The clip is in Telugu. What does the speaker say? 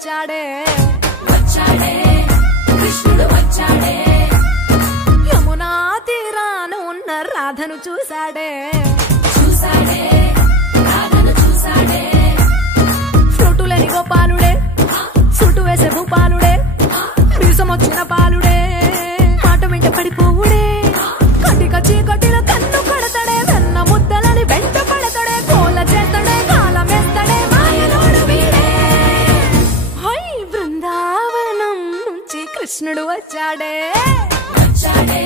వచ్చాడే వచ్చాడే కృష్ణుడు వచ్చాడే యమునా తీరాన ఉన్న రాధను చూశాడే చూసాడే రాధను చూసాడే ఫ్రూటులేని గోపాలుడే సుట్టు వేసే భూపాలుడే వీసమొచ్చిన పాలుడే మాట వెంట పడిపోవుడే కటిక చీకటిలో కన్ను కడతాడే వెన్న ముద్దలని వెంట పడతాడే కోల చేస్తాడే కాలమేస్తాడే మాయలోడు వీడే హై బృందావనం నుంచి కృష్ణుడు వచ్చాడే వచ్చాడే